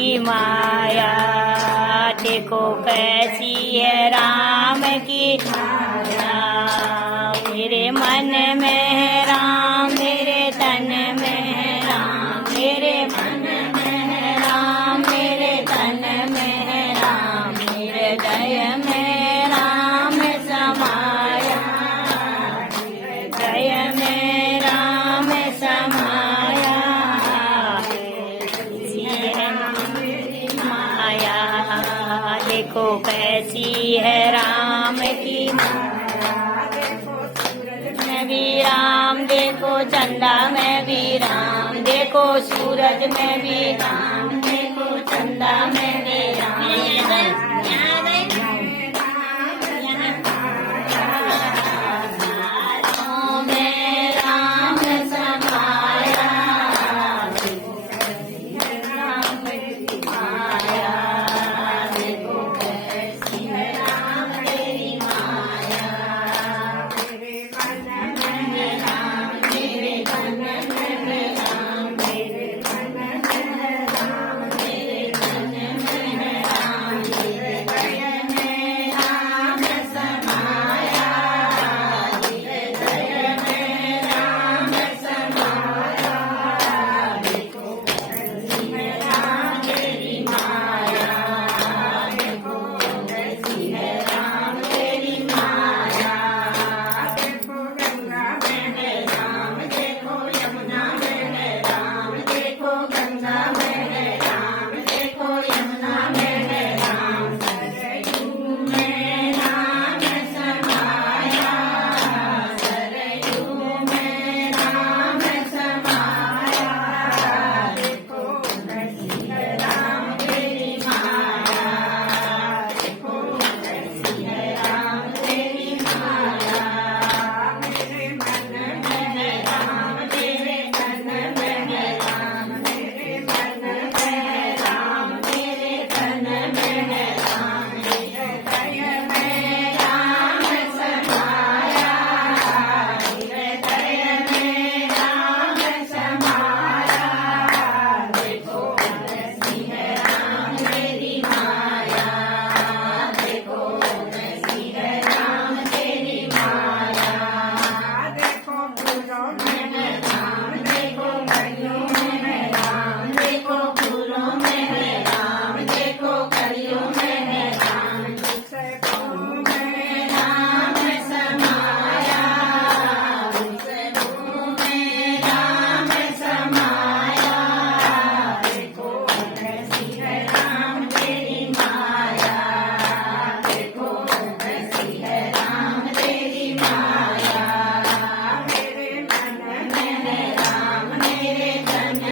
की माया। देखो कैसी है राम की माया। मेरे मन में है राम, मेरे तन में है राम, मेरे मन में है राम, मेरे तन में है राम, मेरे हृदय में राम समाया, हृदय में राम समाया। माया देखो कैसी है राम की माया। मैं भी राम, देखो चंदा में भी राम, देखो सूरज में भी राम, देखो चंदा में